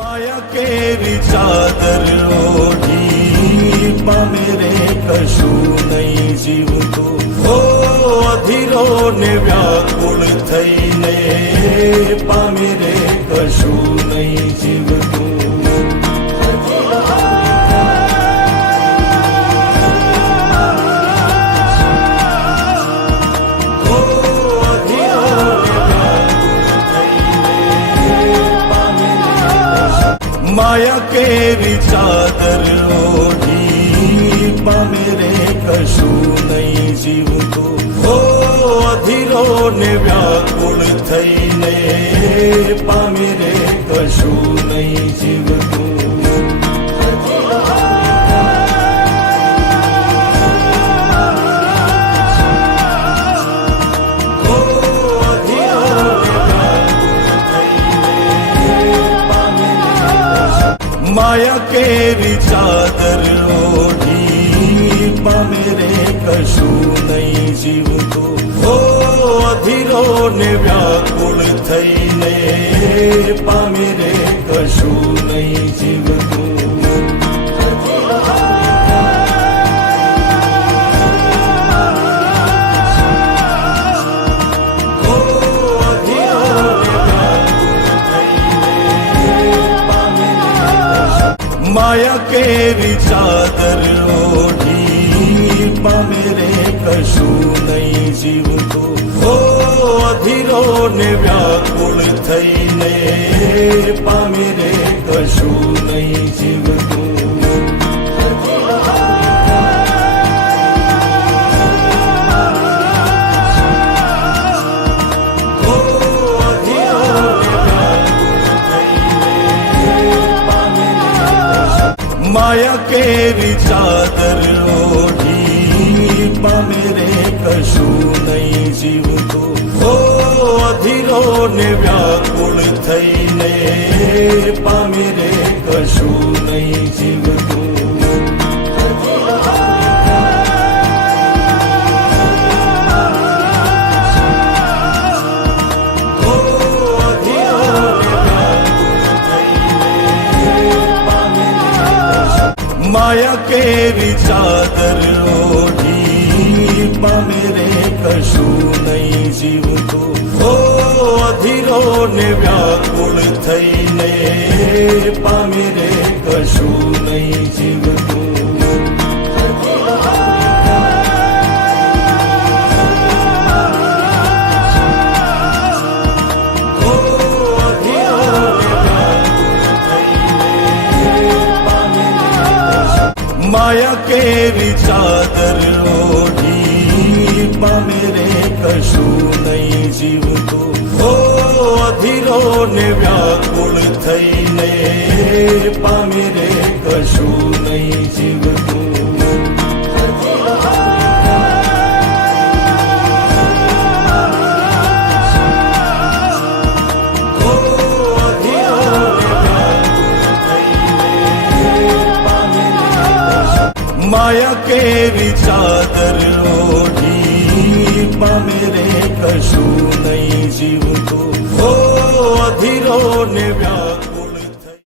માયા કેરી ચાદર ઓઢી પામે રે કશું નહીં જીવતું, ઓ અધીરો ને વ્યાકુળ થઈને પામે રે કશું નહીં જીવતું. માયા કેરી ચાદર ઓઢી પામે રે કશું નહીં જીવતું, ઓ અધીરો ને વ્યાકુળ થઈને પામે રે કશું નહીં જીવતું. માયા કેરી ચાદર ઓઢી પામે રે કશું નહીં જીવતું, ઓ અધીરો ને વ્યાકુળ થઈને પામે રે કશું નહીં જીવતું. માયા કેરી ચાદર ઓઢી પામે રે કશું નહીં જીવતું, ઓ અધીરો ને વ્યાકુળ થઈને પામે રે કશું નહીં જીવતું. માયા કેરી ચાદર ઓઢી પામે રે કશું નહીં જીવતું, ઓ અધીરો ને વ્યાકુળ થઈને પામે રે કશું નહીં જીવતું. માયા કેરી ચાદર ઓઢી પામે રે કશું નહીં જીવતું, ઓ અધીરો ને વ્યાકુળ થઈને પામે રે કશું નહીં જીવતું. માયા કેરી ચાદર ઓઢી પામે રે કશું નહીં જીવતું, ઓ અધીરો ને વ્યાકુળ થઈને પામે રે કશું નહીં જીવતું. માયા કેરી ચાદર ઓઢી પામે રે કશું નહીં જીવતું, ઓ અધીરો ને વ્યાકુળ